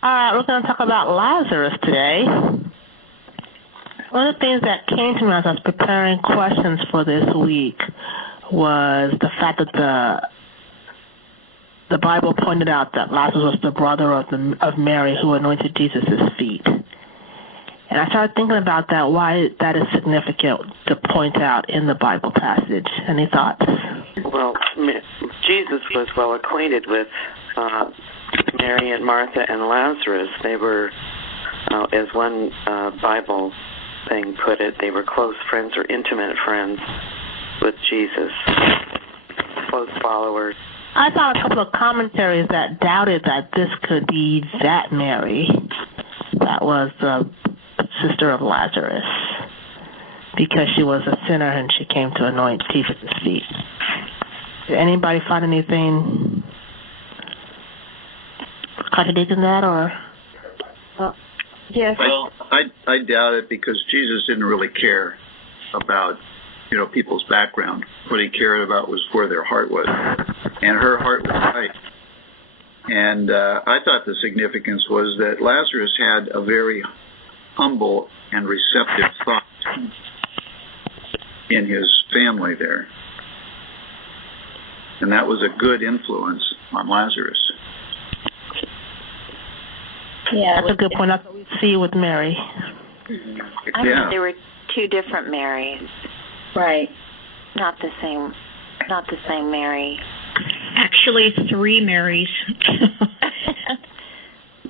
All right, we're going to talk about Lazarus today. One of the things that came to me as I was preparing questions for this week was the fact that the Bible pointed out that Lazarus was the brother of Mary who anointed Jesus' feet. And I started thinking about that, why that is significant to point out in the Bible passage. Any thoughts? Well, Jesus was well acquainted with Mary and Martha and Lazarus. They were, as one Bible thing put it, they were close friends or intimate friends with Jesus, close followers. I saw a couple of commentaries that doubted that this could be that Mary that was the sister of Lazarus, because she was a sinner and she came to anoint Jesus' feet. Did anybody find anything contradicting that, or? Yes. Well, I doubt it, because Jesus didn't really care about, people's background. What he cared about was where their heart was, and her heart was right. And I thought the significance was that Lazarus had a very humble and receptive thought in his family there. And that was a good influence on Lazarus. Yeah, that's a good point. That's what we see with Mary. I think there were two different Marys. Right. Not the same Mary. Actually, three Marys.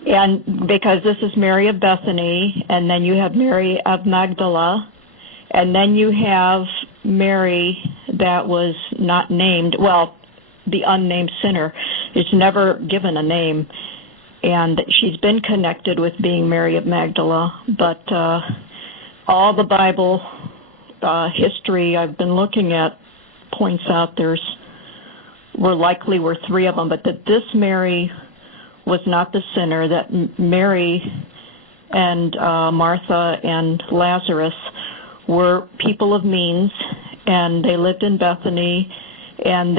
And because this is Mary of Bethany, and then you have Mary of Magdala, and then you have Mary that was not named, well, the unnamed sinner is never given a name, and she's been connected with being Mary of Magdala, but all the Bible history I've been looking at points out likely were three of them, but that this Mary was not the sinner, that Mary and Martha and Lazarus were people of means, and they lived in Bethany, and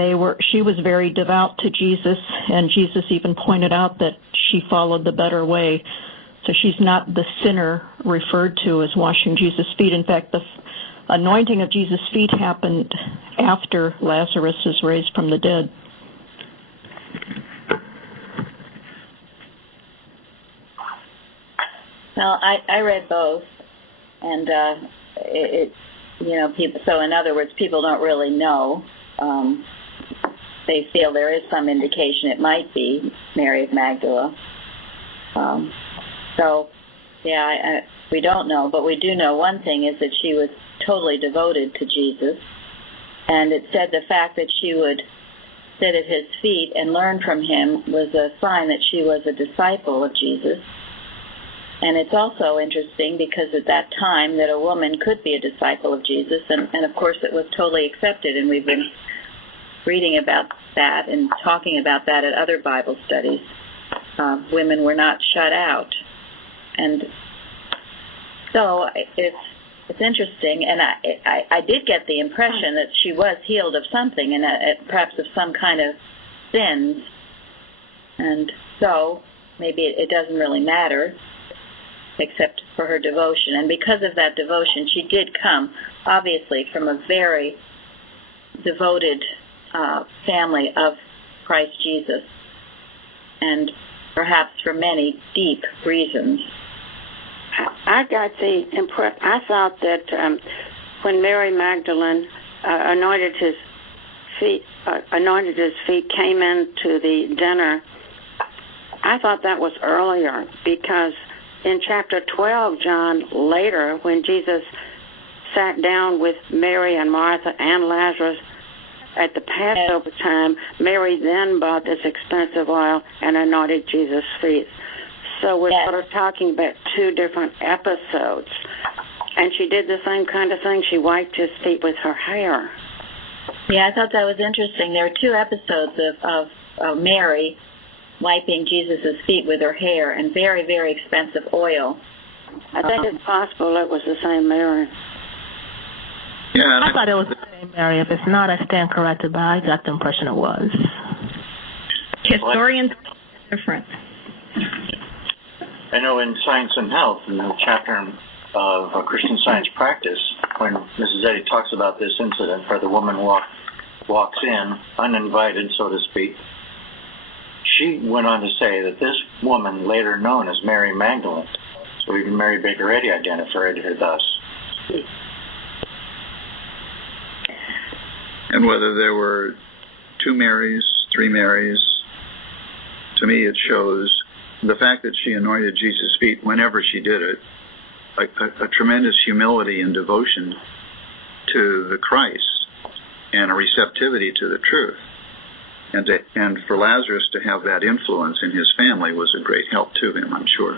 she was very devout to Jesus, and Jesus even pointed out that she followed the better way. So she's not the sinner referred to as washing Jesus' feet. In fact, the anointing of Jesus' feet happened after Lazarus was raised from the dead. Well, I read both, and people. So in other words, people don't really know. They feel there is some indication it might be Mary of Magdala. We don't know, but we do know one thing is that she was totally devoted to Jesus, and it said the fact that she would sit at his feet and learn from him was a sign that she was a disciple of Jesus. And it's also interesting because at that time that a woman could be a disciple of Jesus, and of course it was totally accepted, and we've been reading about that and talking about that at other Bible studies. Women were not shut out. And so it's interesting, and I did get the impression that she was healed of something, and perhaps of some kind of sins, and so maybe it doesn't really matter except for her devotion. And because of that devotion, she did come, obviously, from a very devoted family of Christ Jesus, and perhaps for many deep reasons. I got the impression, I thought that when Mary Magdalene anointed his feet, came into the dinner, I thought that was earlier, because in chapter 12, John, later, when Jesus sat down with Mary and Martha and Lazarus at the Passover time, Mary then bought this expensive oil and anointed Jesus' feet. So we're sort of talking about two different episodes. And she did the same kind of thing. She wiped his feet with her hair. Yeah, I thought that was interesting. There are two episodes of Mary wiping Jesus' feet with her hair, and very, very expensive oil. I think it's possible it was the same Mary. Yeah, I thought it was the same Mary. If it's not, I stand corrected, but I got the impression it was. Historians are different. I know in Science and Health, in the chapter of Christian Science Practice, when Mrs. Eddy talks about this incident where the woman walks in, uninvited, so to speak, she went on to say that this woman, later known as Mary Magdalene, so even Mary Baker Eddy identified her thus. And whether there were 2 Marys, 3 Marys, to me it shows the fact that she anointed Jesus' feet whenever she did it, a tremendous humility and devotion to the Christ and a receptivity to the truth. And for Lazarus to have that influence in his family was a great help to him, I'm sure.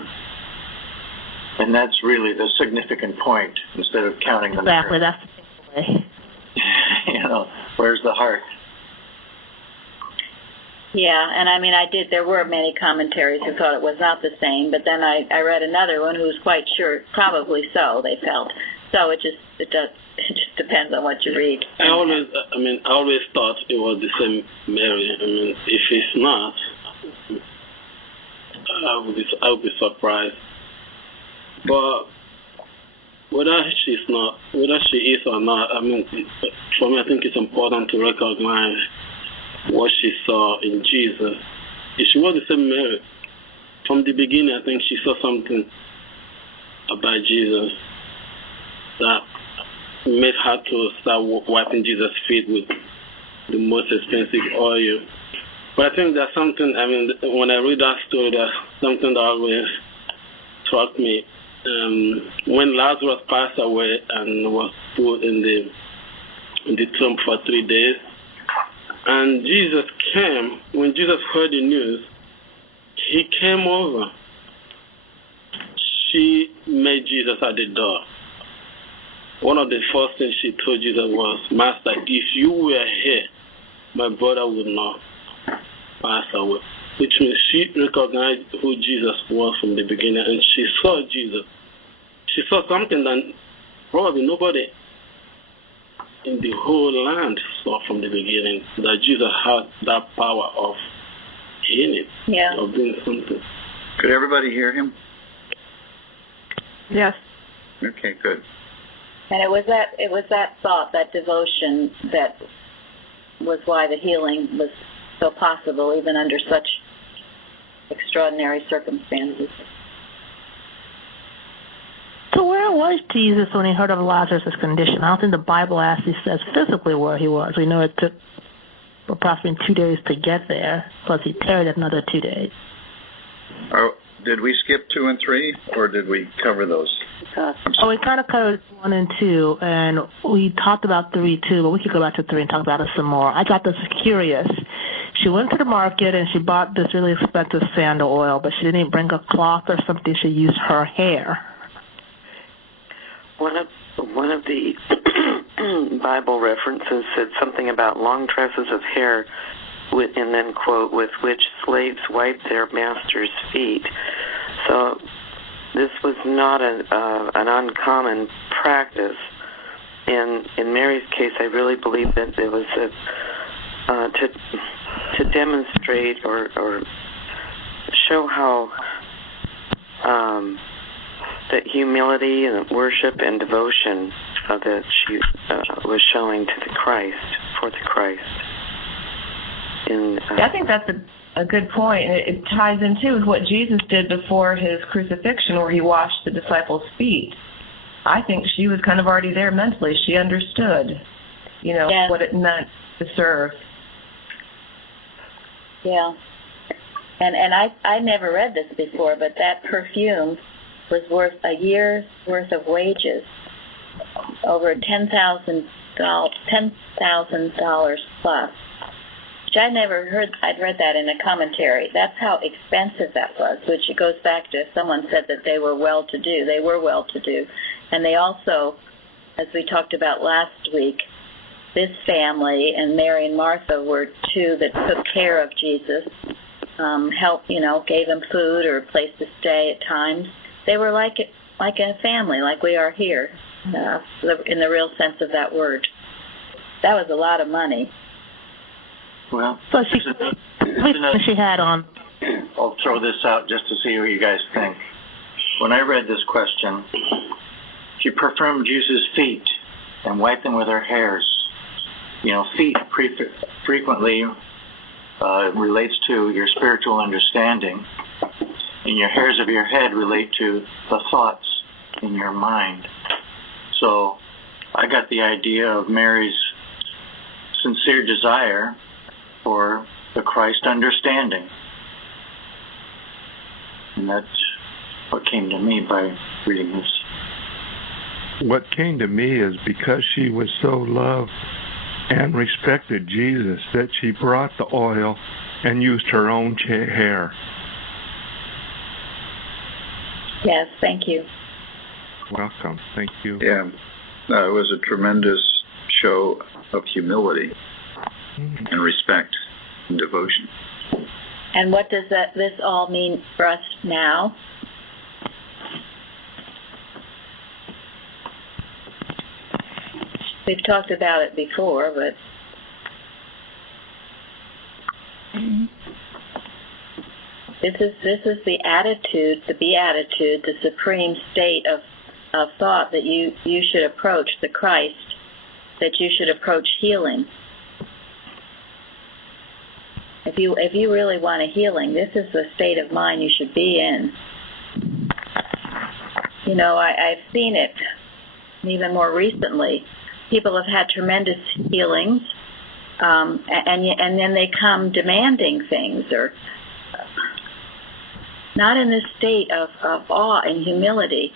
And that's really the significant point, instead of counting the Exactly, that's the takeaway. You know, where's the heart? Yeah, and I mean, there were many commentaries who thought it was not the same, but then I read another one who was quite sure, probably so, they felt. So it just depends on what you read. I always thought it was the same Mary. I mean, if it's not, I would be surprised. But whether she is or not, I mean, for me, I think it's important to recognize what she saw in Jesus. If she was the same Mary, from the beginning, I think she saw something about Jesus that made her to start wiping Jesus' feet with the most expensive oil. But I think there's something, I mean, when I read that story, there's something that always struck me. When Lazarus passed away and was put in the tomb for 3 days, and Jesus came, when Jesus heard the news, he came over. She met Jesus at the door. One of the first things she told Jesus was, Master, if you were here, my brother would not pass away. Which means she recognized who Jesus was from the beginning, and she saw Jesus. She saw something that probably nobody in the whole land saw from the beginning, that Jesus had that power of healing, of doing something. Could everybody hear him? Yes. Okay, good. And it was that thought, that devotion, that was why the healing was so possible, even under such extraordinary circumstances. So where was Jesus when he heard of Lazarus' condition? I don't think the Bible actually says physically where he was. We know it took approximately 2 days to get there, plus he tarried another 2 days. Did we skip 2 and 3, or did we cover those? We kind of covered 1 and 2, and we talked about 3 too, but we could go back to 3 and talk about it some more. I got this curious. She went to the market and she bought this really expensive sandal oil, but she didn't bring a cloth or something. She used her hair. One of the Bible references said something about long tresses of hair, and then quote, with which slaves wiped their master's feet. So this was not an uncommon practice. In Mary's case, I really believe that there was to demonstrate or show how that humility and worship and devotion that she was showing to the Christ, for the Christ. I think that's a good point. It ties in, too, with what Jesus did before his crucifixion, where he washed the disciples' feet. I think she was kind of already there mentally. She understood, what it meant to serve. Yeah. And I never read this before, but that perfume was worth a year's worth of wages, over $10,000 plus. Which I never heard. I'd read that in a commentary. That's how expensive that was, which it goes back to someone said that they were well-to-do. They were well-to-do. And they also, as we talked about last week, this family and Mary and Martha were two that took care of Jesus, helped, gave him food or a place to stay at times. They were like a family, like we are here, in the real sense of that word. That was a lot of money. Well, so she had on. I'll throw this out just to see what you guys think. when I read this question, she perfumed Jesus' feet and wiped them with her hairs. Feet frequently relates to your spiritual understanding, and your hairs of your head relate to the thoughts in your mind. So I got the idea of Mary's sincere desire for the Christ understanding. And that's what came to me by reading this. What came to me is because she was so loved and respected Jesus that she brought the oil and used her own hair. Yes, thank you. Welcome. Thank you. Yeah. It was a tremendous show of humility and respect and devotion. And what does this all mean for us now? We've talked about it before, but this is the attitude, the beatitude, the supreme state of thought that you should approach the Christ, that you should approach healing. If you really want a healing, this is the state of mind you should be in. I've seen it even more recently. People have had tremendous healings, and then they come demanding things, or not in this state of awe and humility.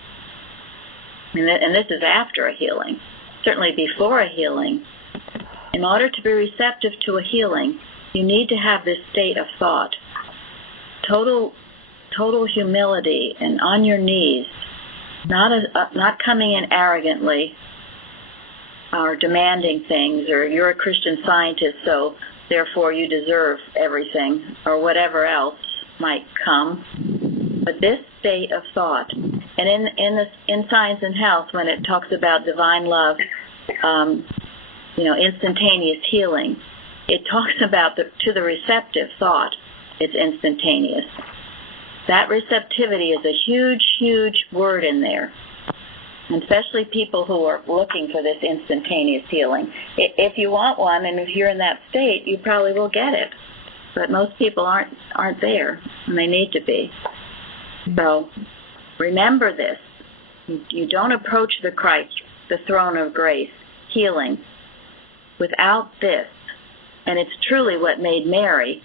And this is after a healing. Certainly before a healing, in order to be receptive to a healing, you need to have this state of thought. Total humility and on your knees, not coming in arrogantly or demanding things, or you're a Christian Scientist, so therefore you deserve everything, or whatever else might come. But this state of thought, and in Science and Health, when it talks about divine love, instantaneous healing, it talks about to the receptive thought, it's instantaneous. That receptivity is a huge, huge word in there, and especially people who are looking for this instantaneous healing. If you want one, and if you're in that state, you probably will get it. But most people aren't there, and they need to be. So remember this. You don't approach the Christ, the throne of grace, healing, without this. And it's truly what made Mary,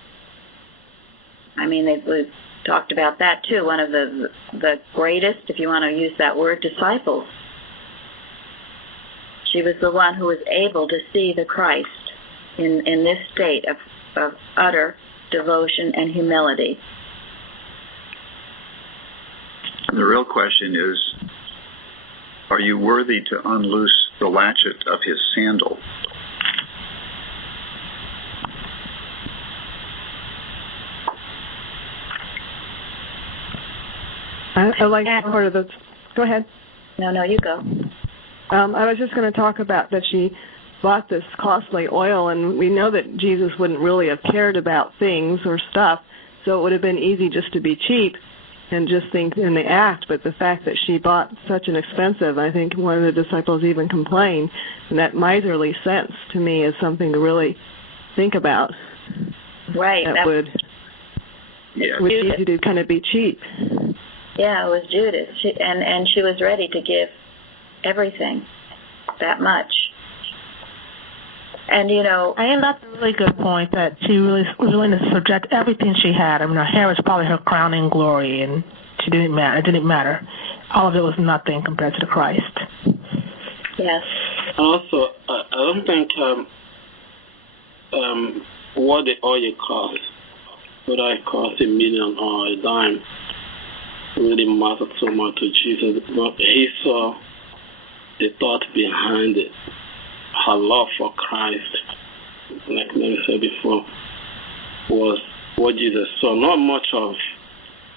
we've talked about that too, one of the greatest, if you want to use that word, disciples. She was the one who was able to see the Christ in this state of utter devotion and humility. The real question is, are you worthy to unloose the latchet of his sandal? I like part of the. Go ahead. No, you go. I was just going to talk about that she bought this costly oil, and we know that Jesus wouldn't really have cared about things or stuff, so it would have been easy just to be cheap and just think in the act. But the fact that she bought such an expensive, I think one of the disciples even complained, and that miserly sense to me is something to really think about. Right. That would be easy to kind of be cheap. Yeah, it was Judas, and she was ready to give everything, that much. And I think that's a really good point, that she really was willing to subject everything she had. Her hair was probably her crowning glory, and it didn't matter. All of it was nothing compared to the Christ. Yes. Also, I don't think what the oil cost, whether it cost $1 million or a dime, really mattered so much to Jesus. But he saw the thought behind it, her love for Christ, like Mary said before, was what Jesus saw. Not much of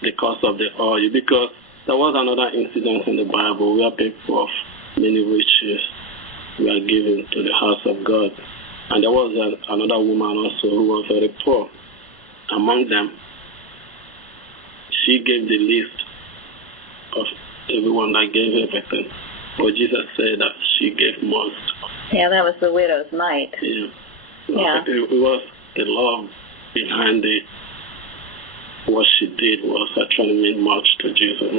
the cost of the oil, because there was another incident in the Bible where people of many riches were given to the house of God. And there was another woman also who was very poor. Among them, she gave the least of everyone that gave everything. But Jesus said that she gave most. Yeah, that was the widow's mite. Yeah. Yeah. It was the love behind it. What she did was actually mean much to Jesus.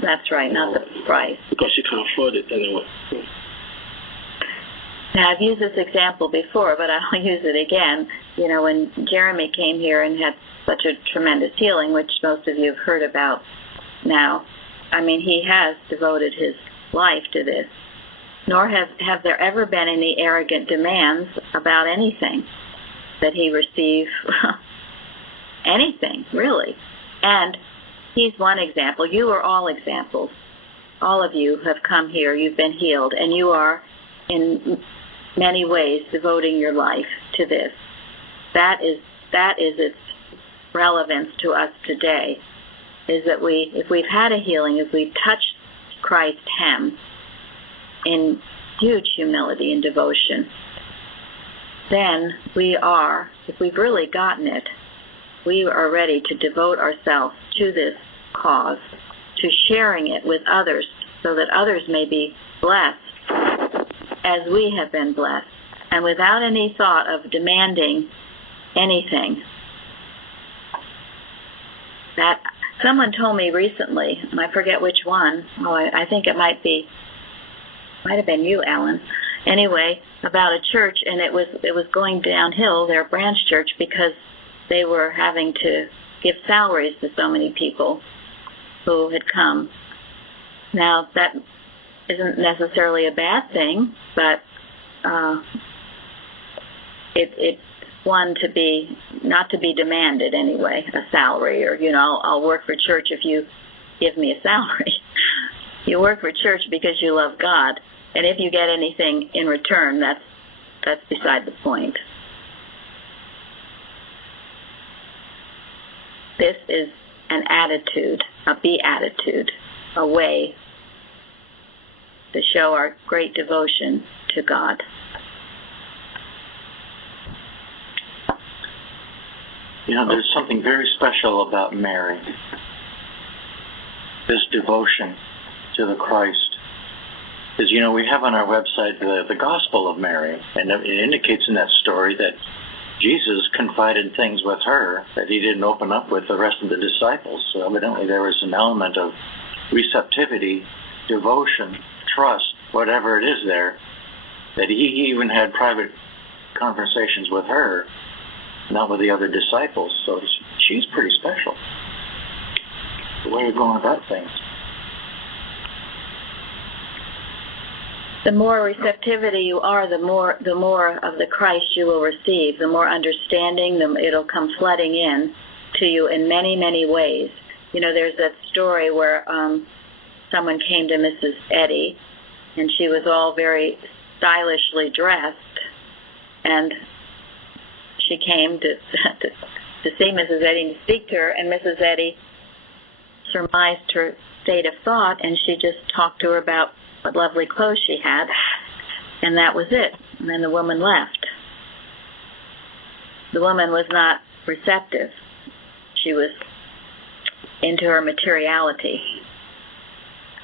That's right, not the price. Because she can afford it anyway. Now, I've used this example before, but I'll use it again. You know, when Jeremy came here and had such a tremendous healing, which most of you have heard about now, I mean, he has devoted his life to this. Nor have there ever been any arrogant demands about anything that he receive. Anything, really. And he's one example. You are all examples. All of you have come here. You've been healed. And you are, in many ways, devoting your life to this. That is its relevance to us today, is that if we've had a healing, if we've touched Christ's hem in huge humility and devotion, then we are, if we've really gotten it, we are ready to devote ourselves to this cause, to sharing it with others so that others may be blessed as we have been blessed, and without any thought of demanding anything. That someone told me recently, and I forget which one. I think it might have been you, Alan. Anyway, about a church, and it was going downhill, their branch church, because they were having to give salaries to so many people who had come. Now, that isn't necessarily a bad thing, but it's one to be, not to be demanded anyway, a salary, or, I'll work for church if you give me a salary. You work for church because you love God, and if you get anything in return, that's beside the point. This is an attitude, a beatitude, a way to show our great devotion to God. There's something very special about Mary. This devotion to the Christ. Because, we have on our website the Gospel of Mary, and it indicates in that story that Jesus confided things with her that he didn't open up with the rest of the disciples. So evidently there was an element of receptivity, devotion, trust, whatever it is there, that he even had private conversations with her, not with the other disciples. So she's pretty special. The way you're going about things. The more receptivity you are, the more of the Christ you will receive, the more understanding, it'll come flooding in to you in many, many ways. There's that story where someone came to Mrs. Eddy, and she was all very stylishly dressed, and she came to see Mrs. Eddy and speak to her, and Mrs. Eddy surmised her state of thought, and she just talked to her about what lovely clothes she had, and that was it. And then the woman left. The woman was not receptive. She was into her materiality.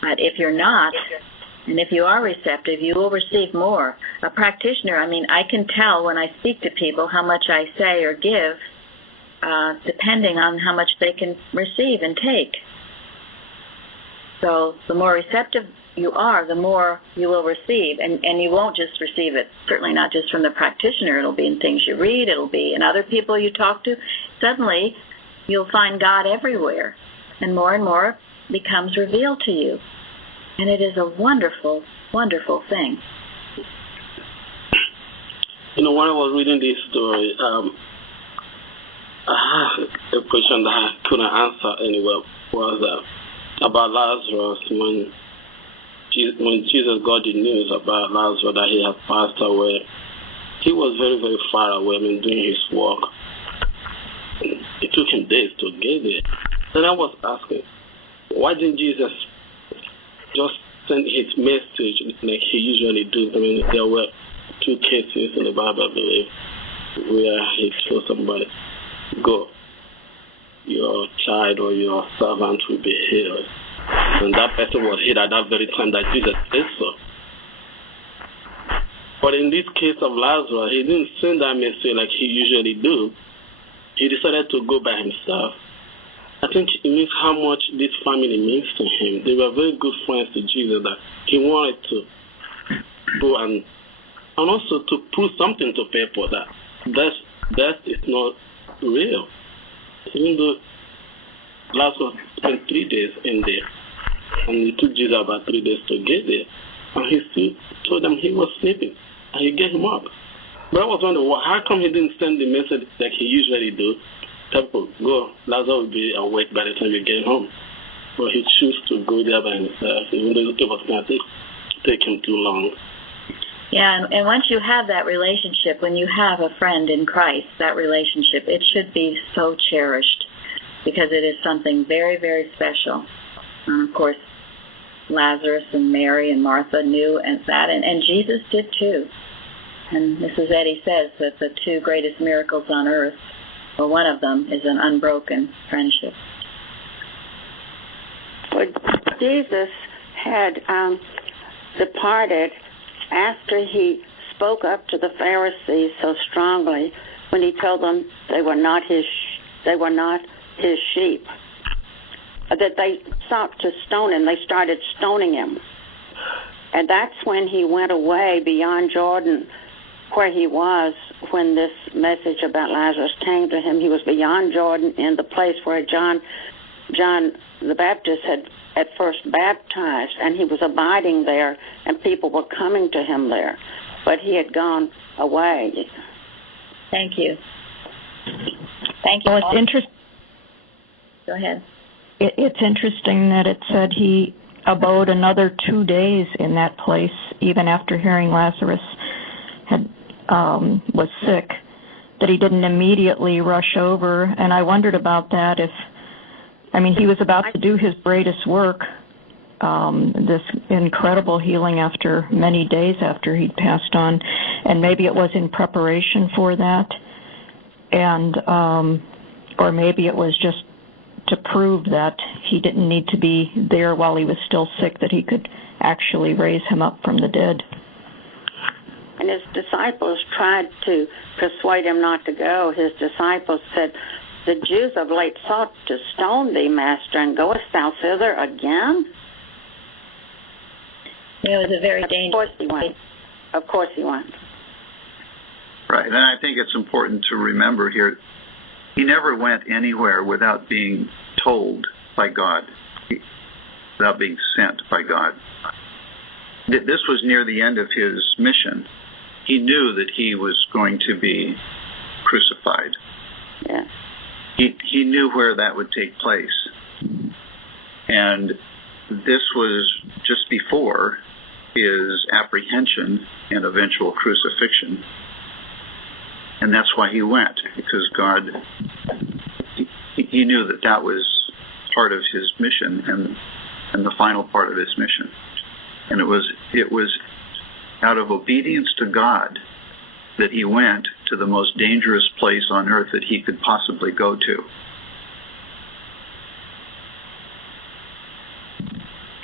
But if you're not, and if you are receptive, you will receive more. A practitioner, I can tell when I speak to people how much I say or give, depending on how much they can receive and take. So the more receptive you are, the more you will receive. And you won't just receive it, certainly not just from the practitioner. It'll be in things you read. It'll be in other people you talk to. Suddenly, you'll find God everywhere. And more becomes revealed to you. And it is a wonderful, wonderful thing. When I was reading this story, a question that I couldn't answer anywhere was about Lazarus. When Jesus got the news about Lazarus that he had passed away, he was very, very far away doing his work. It took him days to get there. Then I was asking, why didn't Jesus just send his message like he usually does? There were 2 cases in the Bible, I believe, where he told somebody, go, your child or your servant will be healed. And that person was healed at that very time that Jesus did so. But in this case of Lazarus, he didn't send that message like he usually do. He decided to go by himself. I think it means how much this family means to him. They were very good friends to Jesus that he wanted to go and also to prove something to people that death is not real. Even though Lazarus spent 3 days in there, and it took Jesus about 3 days to get there, and he still told them he was sleeping, and he gave him up. But I was wondering, how come he didn't send the message like he usually do? Tell people, go, Lazarus will be awake by the time you get home. But he chose to go there by himself, even though it was going to take him too long. Yeah, and once you have that relationship, when you have a friend in Christ, that relationship, it should be so cherished because it is something very, very special. And of course, Lazarus and Mary and Martha knew that, and Jesus did too. And Mrs. Eddy says that the 2 greatest miracles on earth, or one of them, is an unbroken friendship. Well, Jesus had departed after he spoke up to the Pharisees so strongly when he told them they were not his sheep. That they sought to stone him. They started stoning him. And that's when he went away beyond Jordan, where he was when this message about Lazarus came to him. He was beyond Jordan in the place where John the Baptist had at first baptized, and he was abiding there, and people were coming to him there. But he had gone away. Thank you. Thank you. Well, it's interesting. Go ahead. It's interesting that it said he abode another 2 days in that place, even after hearing Lazarus was sick, that he didn't immediately rush over. And I wondered about that. He was about to do his greatest work, this incredible healing after many days after he'd passed on, and maybe it was in preparation for that, and or maybe it was just to prove that he didn't need to be there while he was still sick, that he could actually raise him up from the dead. And his disciples tried to persuade him not to go. His disciples said, "The Jews of late sought to stone thee, Master, and goest thou thither again?" It was a very dangerous. Of course he went. Right, and I think it's important to remember here, he never went anywhere without being told by God, without being sent by God. This was near the end of his mission. He knew that he was going to be crucified. Yeah. He knew where that would take place. And this was just before his apprehension and eventual crucifixion. And that's why he went, because God, he knew that that was part of his mission and the final part of his mission. And it was out of obedience to God that he went to the most dangerous place on earth that he could possibly go to.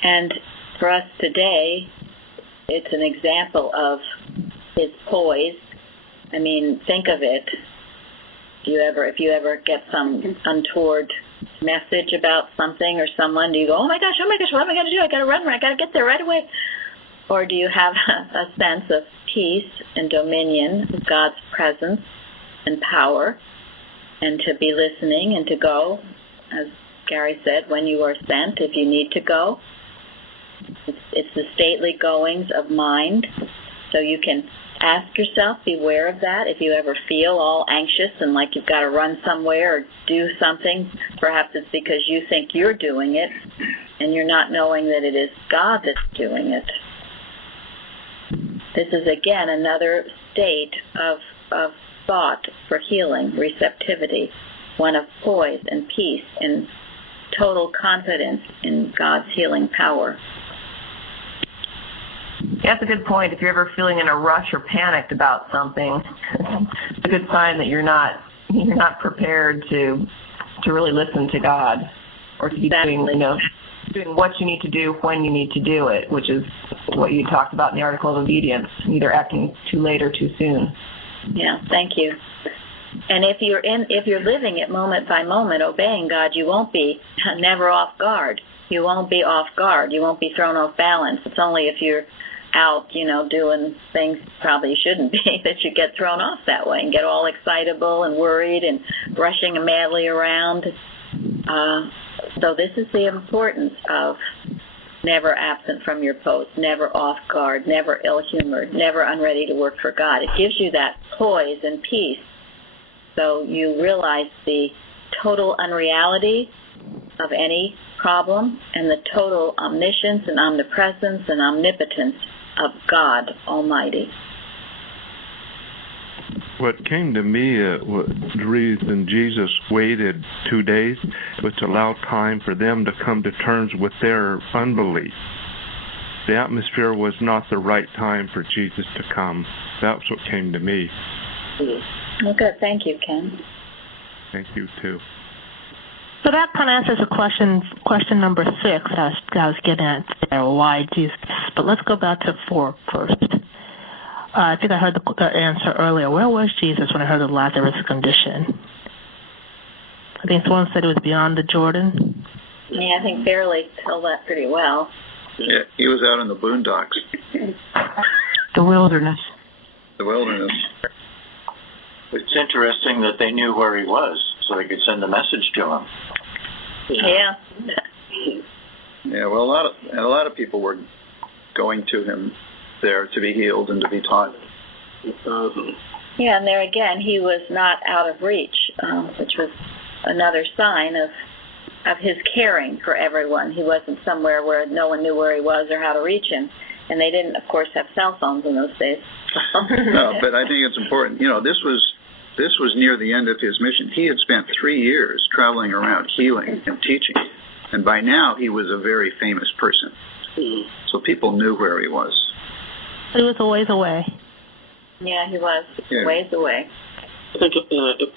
And for us today, it's an example of his poise. I mean, think of it. If you ever get some untoward message about something or someone, do you go, oh my gosh, what am I going to do? I got to run, I got to get there right away. Or do you have a sense of peace and dominion, of God's presence and power, and to be listening and to go, as Gary said, when you are sent, if you need to go. It's the stately goings of mind, so you can ask yourself, beware of that. If you ever feel all anxious and like you've got to run somewhere or do something, perhaps it's because you think you're doing it and you're not knowing that it is God that's doing it. This is, again, another state of thought for healing, receptivity, one of poise and peace and total confidence in God's healing power. That's a good point. If you're ever feeling in a rush or panicked about something, it's a good sign that you're not prepared to really listen to God or to be doing, doing what you need to do when you need to do it, which is what you talked about in the article of obedience, either acting too late or too soon. Yeah, thank you. And if you're living it moment by moment, obeying God, you won't be never off guard. You won't be off guard. You won't be thrown off balance. It's only if you're out, doing things probably you shouldn't be that you get thrown off that way and get all excitable and worried and rushing madly around. So this is the importance of never absent from your post, never off guard, never ill-humored, never unready to work for God. It gives you that poise and peace. So you realize the total unreality of any problem and the total omniscience and omnipresence and omnipotence of God Almighty. What came to me, the reason Jesus waited 2 days was to allow time for them to come to terms with their unbelief. The atmosphere was not the right time for Jesus to come. That's what came to me. Well, good. Thank you, Ken. Thank you, too. So that kind of answers the question number 6 I was getting at there, why Jesus. But let's go back to 4 first. I think I heard the answer earlier. Where was Jesus when I heard of Lazarus' condition? I think someone said it was beyond the Jordan. Yeah, I think Fairley told that pretty well. Yeah, he was out in the boondocks. The wilderness. The wilderness. It's interesting that they knew where he was, so they could send a message to him. Yeah. Yeah. Well, a lot of people were going to him there to be healed and to be taught. Yeah, and there again, he was not out of reach, which was another sign of his caring for everyone. He wasn't somewhere where no one knew where he was or how to reach him. And they didn't, of course, have cell phones in those days. No, but I think it's important. This was near the end of his mission. He had spent 3 years traveling around healing and teaching. And by now, he was a very famous person. So people knew where he was. He was a ways away. Yeah, he was ways away. I think that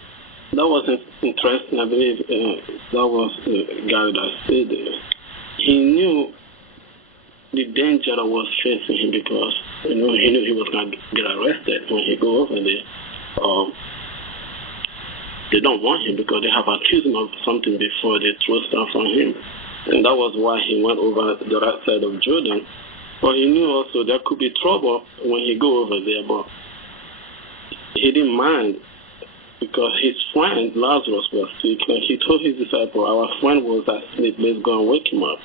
was interesting. I believe that was the guy that stayed there. He knew the danger that was facing him because he knew he was going to get arrested when he go over there. They don't want him because they have accused him of something before they throw stuff on him. And that was why he went over the right side of Jordan. But he knew also there could be trouble when he go over there, but he didn't mind because his friend Lazarus was sick, and he told his disciple, our friend was asleep, let's go and wake him up.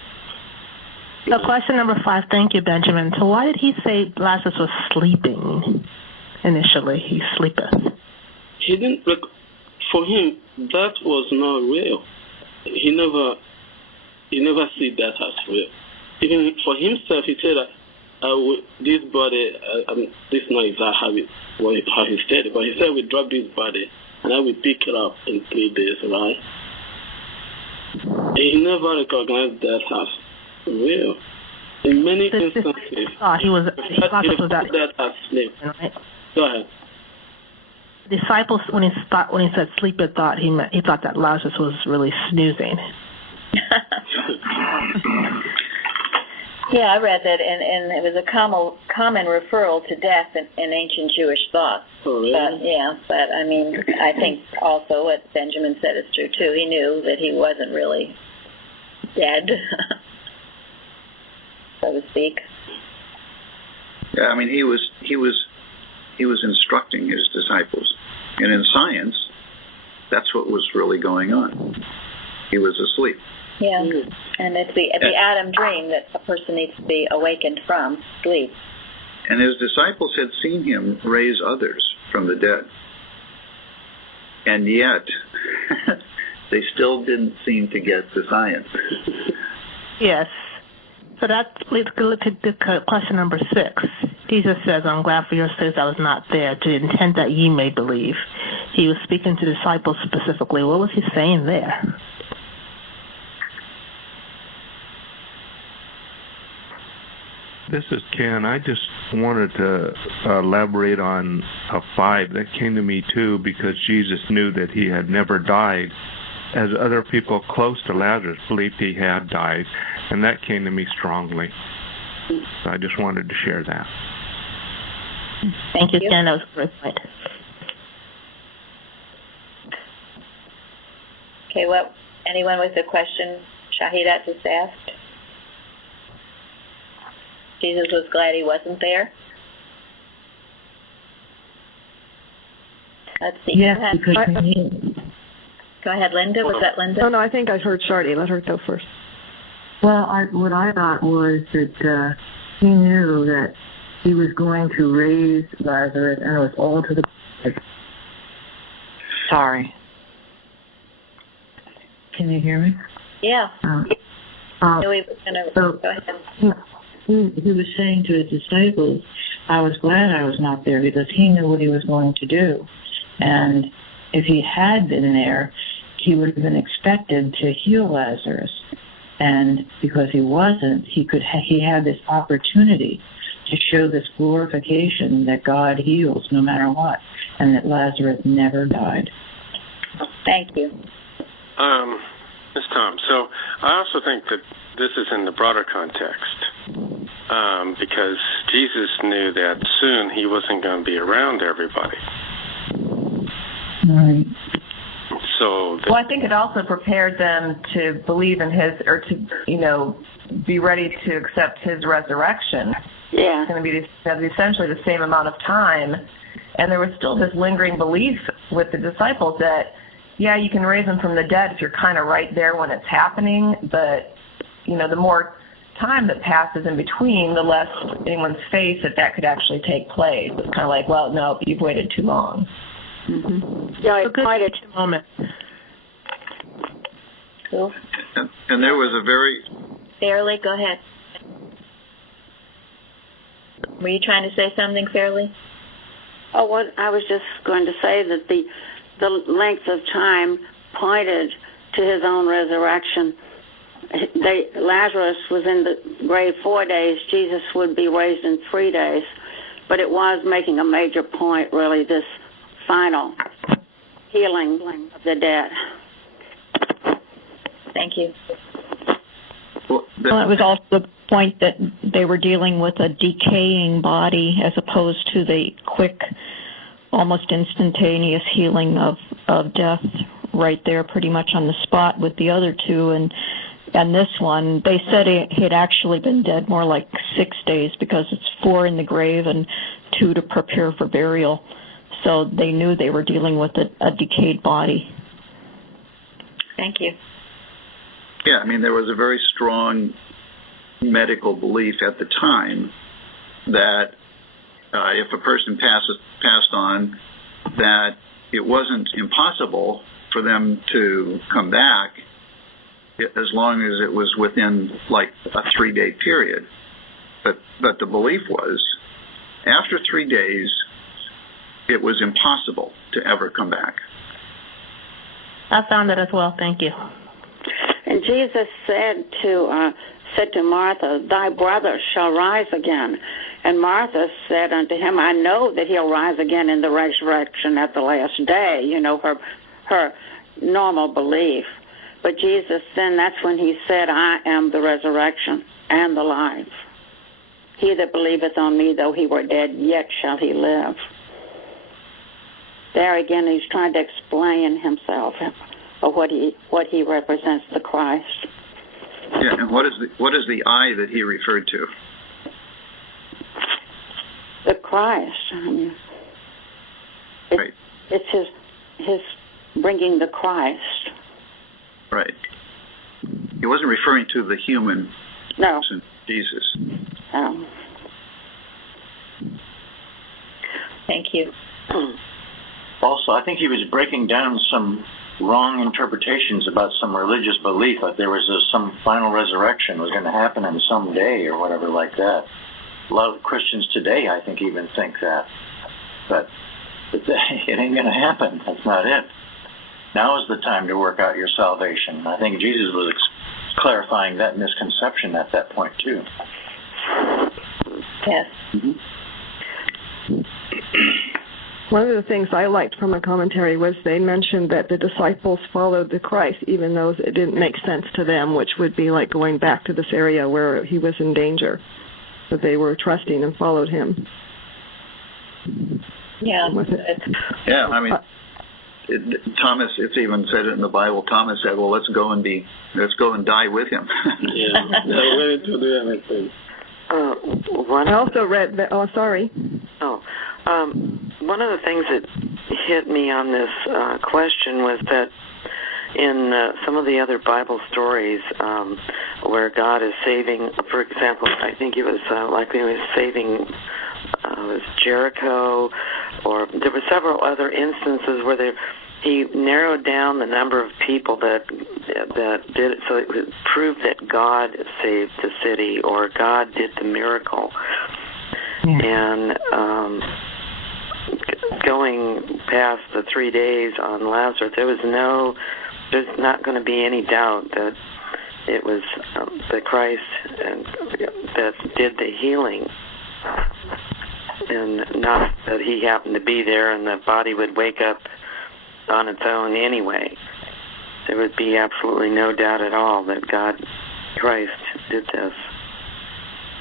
So question number 5, thank you, Benjamin. So why did he say Lazarus was sleeping initially? He sleepeth. He didn't, for him, that was not real. He never see that as real. Even for himself, he said that this body, this is not exactly how he said it, but he said we drop this body and I will pick it up in 3 days, right? He never recognized that as real. In many instances, he was that as sleep. Right? Go ahead. Disciples, when he said sleepeth, he thought that Lazarus was really snoozing. Yeah, I read that, and it was a common referral to death in ancient Jewish thought. Oh, really? But I mean, I think also what Benjamin said is true too. He knew that he wasn't really dead, so to speak. Yeah, I mean, he was instructing his disciples, and in science, that's what was really going on. He was asleep. Yeah, and it's the Adam dream that a person needs to be awakened from, sleep. And his disciples had seen him raise others from the dead. And yet, they still didn't seem to get the science. Yes. So let's look at question number 6. Jesus says, I'm glad for your sakes I was not there, to the intent that ye may believe. He was speaking to disciples specifically. What was he saying there? This is Ken. I just wanted to elaborate on 5. That came to me, too, because Jesus knew that he had never died. As other people close to Lazarus believed he had died. And that came to me strongly. So I just wanted to share that. Thank you, Jen. That was a great point. Okay, well, anyone with a question Shahidat just asked? Jesus was glad he wasn't there? Let's see. Yes, Go ahead, Linda. Was that Linda? No, I think I heard Shardy. Let her go first. Well, what I thought was that he knew that he was going to raise Lazarus, and it was all to the good. Sorry. Can you hear me? Yeah. Go ahead. He was saying to his disciples, I was glad I was not there because he knew what he was going to do. And if he had been there, he would have been expected to heal Lazarus. And because he wasn't, he had this opportunity to show this glorification that God heals no matter what, and that Lazarus never died. Thank you. Ms. Tom, so I also think that this is in the broader context because Jesus knew that soon he wasn't going to be around everybody. Right. So well, I think it also prepared them to believe in his, or to, be ready to accept his resurrection. Yeah. It's going to be essentially the same amount of time. And there was still this lingering belief with the disciples that, yeah, you can raise them from the dead if you're kind of right there when it's happening, but, the more time that passes in between, the less anyone's faith that could actually take place. It's kind of like, well, no, you've waited too long. Mm-hmm. Yeah, it's quite a moment. Cool. And there was a very... Fairly, go ahead. Were you trying to say something, Fairly? Oh, well, I was just going to say that the length of time pointed to his own resurrection. Lazarus was in the grave 4 days. Jesus would be raised in 3 days. But it was making a major point, really, this final healing of the dead. Thank you. Well, it was also the point that they were dealing with a decaying body as opposed to the quick, almost instantaneous healing of death right there pretty much on the spot with the other two. And this one, they said it had actually been dead more like 6 days because it's 4 in the grave and 2 to prepare for burial. So they knew they were dealing with a decayed body. Thank you. Yeah, there was a very strong medical belief at the time that if a person passed on, that it wasn't impossible for them to come back as long as it was within like a 3-day period. But the belief was after 3 days, it was impossible to ever come back. I found that as well. Thank you. And Jesus said to Martha, "Thy brother shall rise again." And Martha said unto him, "I know that he'll rise again in the resurrection at the last day." Her normal belief. But Jesus, then that's when he said, "I am the resurrection and the life. He that believeth on me, though he were dead, yet shall he live." There again, he's trying to explain himself, of what he represents, the Christ. Yeah, and what is the I that he referred to? The Christ. Right. It's his bringing the Christ. Right. He wasn't referring to the human person, Jesus. No. Thank you. Also, I think he was breaking down some wrong interpretations about some religious belief, like there was some final resurrection was going to happen in some day or whatever like that. A lot of Christians today, I think, even think that. But it ain't going to happen. That's not it. Now is the time to work out your salvation. I think Jesus was clarifying that misconception at that point, too. Yes. Mm-hmm. One of the things I liked from the commentary was they mentioned that the disciples followed the Christ even though it didn't make sense to them, which would be like going back to this area where he was in danger. But they were trusting and followed him. Yeah. Yeah, I mean, Thomas, it's even said it in the Bible. Thomas said, "Well, let's go and die with him." Yeah, they're willing to do anything. I also read that. Oh, sorry. One of the things that hit me on this question was that in some of the other Bible stories where God is saving, for example, I think it was likely he was saving was Jericho, or there were several other instances where he narrowed down the number of people that did it, so it would prove that God saved the city or God did the miracle. And going past the 3 days on Lazarus, there's not going to be any doubt that it was the Christ that did the healing, and not that he happened to be there and the body would wake up on its own anyway. There would be absolutely no doubt at all that Christ did this.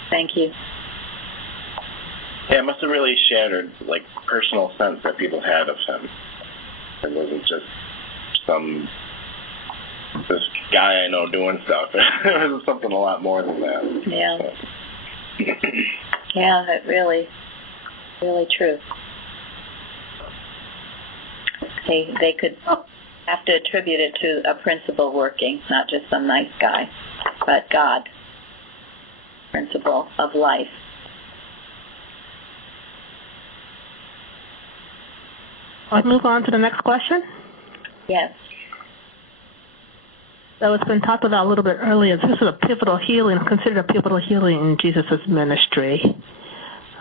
Thank you. Yeah, it must have really shattered, personal sense that people had of him. It wasn't just this guy I know doing stuff. It was something a lot more than that. Yeah. Yeah, it really true. They could have to attribute it to a principle working, not just some nice guy, but God, principle of life. Let's move on to the next question. Yes. So it's been talked about a little bit earlier. This is a pivotal healing, considered a pivotal healing in Jesus' ministry.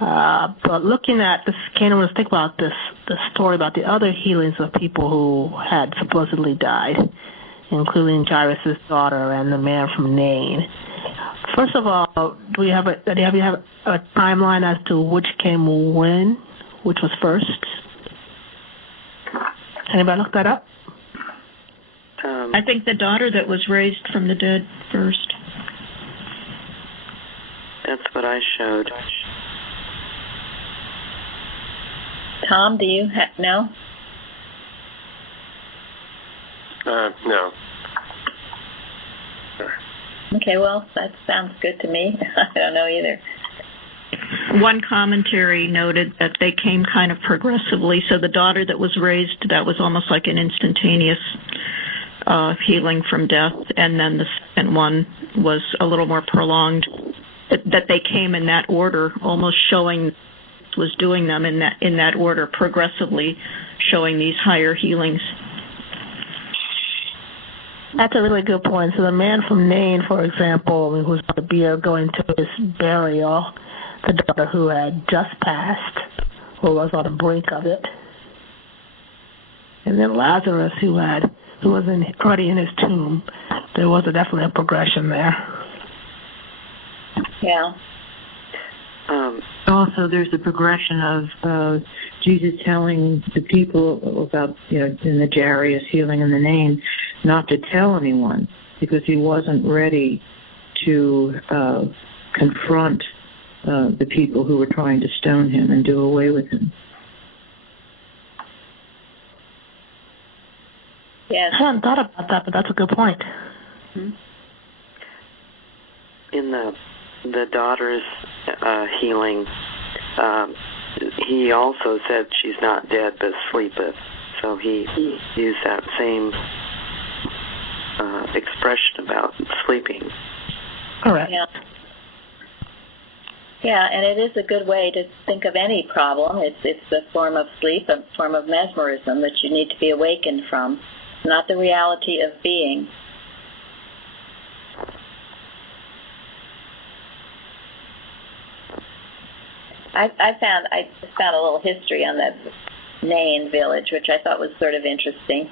But looking at this, can we think about the story about the other healings of people who had supposedly died, including Jairus' daughter and the man from Nain. First of all, do you have a timeline as to which came when, which was first? Anybody look that up? I think the daughter that was raised from the dead first. That's what I showed. Tom, do you know? No. Okay, well, that sounds good to me. I don't know either. One commentary noted that they came kind of progressively. So the daughter that was raised, that was almost like an instantaneous healing from death, and then the second one was a little more prolonged. That they came in that order, almost showing was doing them in that order, progressively showing these higher healings. That's a really good point. So the man from Nain, for example, who's about to be going to his burial, the daughter who had just passed, or was on the brink of it, and then Lazarus, who was already in his tomb. There was definitely a progression there. Yeah. Also, there's a progression of Jesus telling the people about, in the Jairus healing in the Nain, not to tell anyone because he wasn't ready to confront the people who were trying to stone him and do away with him. Yes. I hadn't thought about that, but that's a good point. Mm-hmm. In the daughter's healing, he also said she's not dead but sleepeth. So he used that same expression about sleeping. Correct. Yeah. Yeah, and it is a good way to think of any problem. It's a form of sleep, a form of mesmerism that you need to be awakened from, not the reality of being. I found a little history on that Nain village, which I thought was sort of interesting.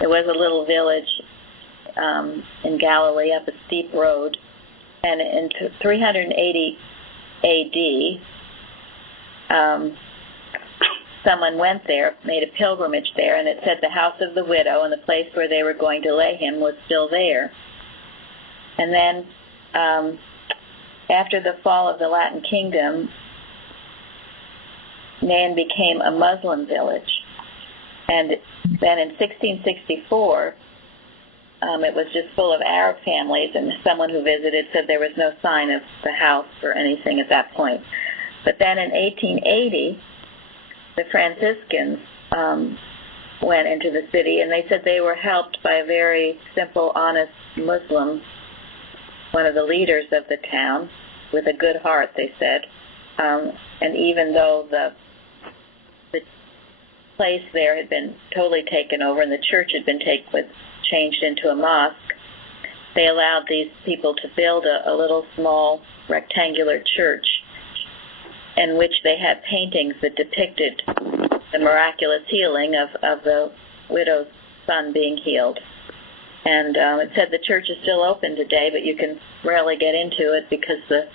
There was a little village in Galilee up a steep road, and in 380 A.D., someone went there, made a pilgrimage there, and it said the house of the widow and the place where they were going to lay him was still there. And then after the fall of the Latin Kingdom, Nain became a Muslim village. And then in 1664, it was just full of Arab families, and someone who visited said there was no sign of the house or anything at that point. But then in 1880, the Franciscans went into the city, and they said they were helped by a very simple, honest Muslim, one of the leaders of the town, with a good heart, they said. And even though the place there had been totally taken over and the church had been changed into a mosque, they allowed these people to build a little small rectangular church in which they had paintings that depicted the miraculous healing of the widow's son being healed. And it said the church is still open today, but you can rarely get into it because the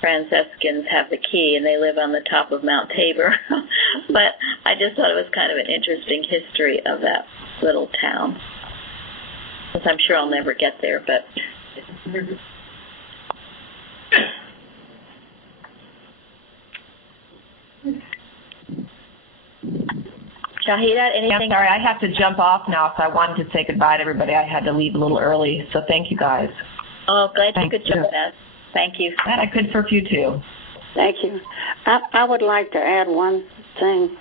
Franciscans have the key and they live on the top of Mount Tabor. But I just thought it was kind of an interesting history of that little town. I'm sure I'll never get there, but... Shahida, anything? Sorry, I have to jump off now, so I wanted to say goodbye to everybody. I had to leave a little early, so thank you guys. Oh, glad you could join us. Thank you. Glad I could for you too. Thank you. I would like to add one thing.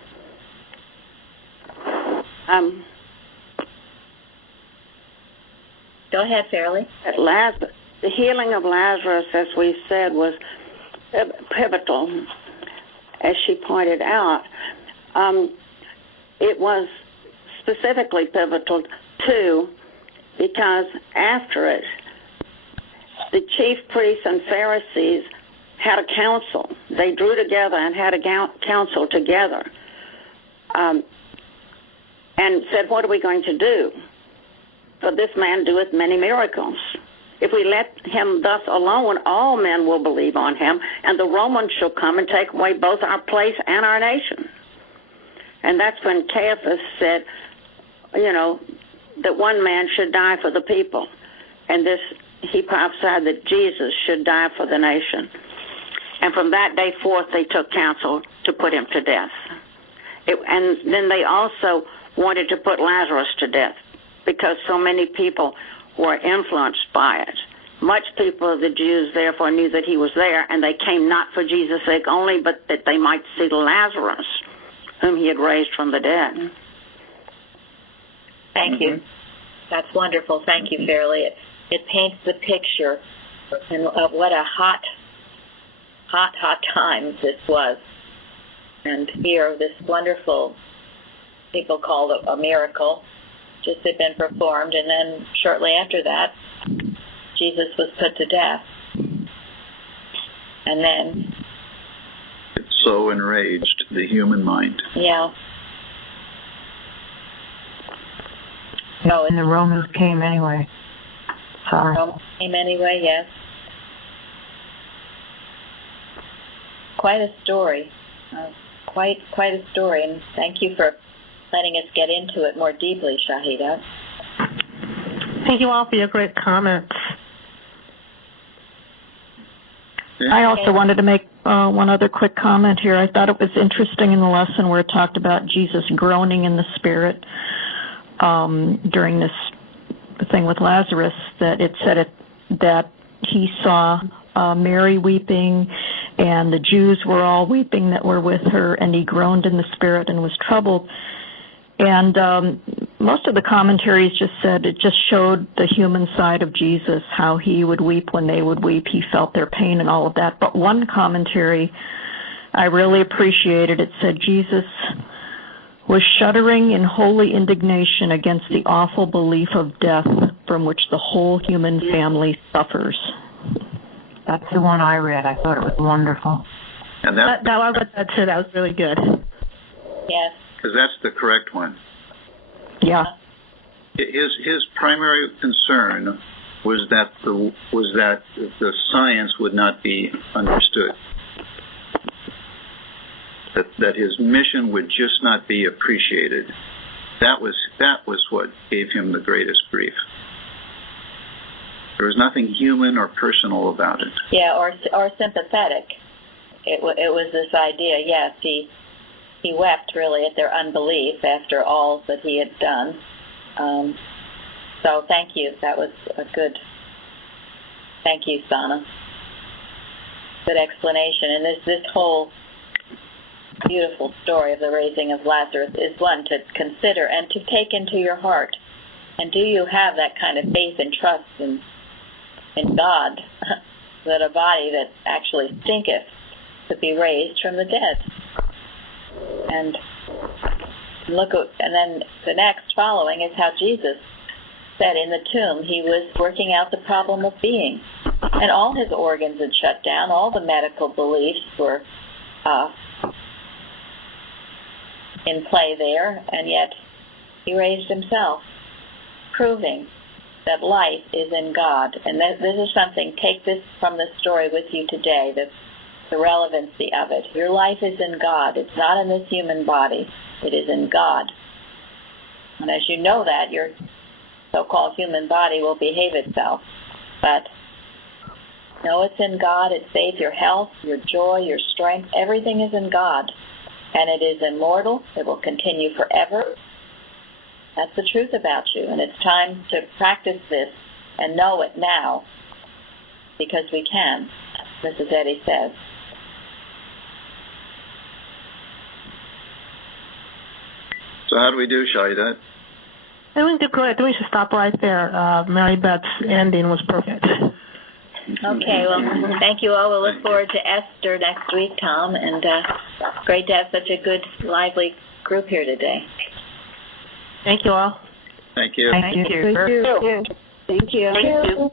Go ahead, Fairley. The healing of Lazarus, as we said, was pivotal, as she pointed out. It was specifically pivotal, too, because after it, the chief priests and Pharisees had a council. They drew together and had a council together and said, what are we going to do? For this man doeth many miracles. If we let him thus alone, all men will believe on him, and the Romans shall come and take away both our place and our nation. And that's when Caiaphas said, that one man should die for the people. And he prophesied that Jesus should die for the nation. And from that day forth, they took counsel to put him to death. And then they also wanted to put Lazarus to death because so many people were influenced by it. Much people of the Jews therefore knew that he was there, and they came not for Jesus' sake only, but that they might see Lazarus, whom he had raised from the dead. Thank you. That's wonderful. Thank you, Fairley. It paints the picture of what a hot time this was. And here, this wonderful, people called it a miracle, just had been performed, and then shortly after that, Jesus was put to death. And then... It so enraged the human mind. Yeah. No, and the Romans came anyway. Sorry. Romans came anyway, yes. Quite a story. Quite a story, and thank you for letting us get into it more deeply, Shahida. Thank you all for your great comments. I also wanted to make one other quick comment here. I thought it was interesting in the lesson where it talked about Jesus groaning in the Spirit during this thing with Lazarus, that it said that he saw Mary weeping, and the Jews were all weeping that were with her, and he groaned in the Spirit and was troubled. And most of the commentaries just said it just showed the human side of Jesus, how he would weep when they would weep. He felt their pain and all of that. But one commentary I really appreciated, it said Jesus was shuddering in holy indignation against the awful belief of death from which the whole human family suffers. That's the one I read. I thought it was wonderful. And I read that too. That was really good. Yes. Because that's the correct one. Yeah. His primary concern was that the science would not be understood. that his mission would just not be appreciated. That was what gave him the greatest grief. There was nothing human or personal about it. Yeah, or sympathetic. It was this idea. Yes, he wept really at their unbelief after all that he had done. So thank you. That was a good. Thank you, Sana. Good explanation. And this whole beautiful story of the raising of Lazarus is one to consider and to take into your heart. And do you have that kind of faith and trust in God that a body that actually stinketh could be raised from the dead? And then the next following is how Jesus said in the tomb he was working out the problem of being. And all his organs had shut down, all the medical beliefs were in play there, and yet he raised himself, proving that life is in God. And this is something, take this from this story with you today, the relevancy of it. Your life is in God. It's not in this human body. It is in God. And as you know that, your so-called human body will behave itself. But know it's in God. It saves your health, your joy, your strength. Everything is in God. And it is immortal. It will continue forever. That's the truth about you. And it's time to practice this and know it now, because we can, Mrs. Eddy says. So how do we do, Shaidat? I think we did good. We should stop right there. Mary Beth's ending was perfect. Okay, well, thank you all. We'll look forward to Esther next week, Tom, and great to have such a good, lively group here today. Thank you all. Thank you. Thank you. Thank you. Thank you.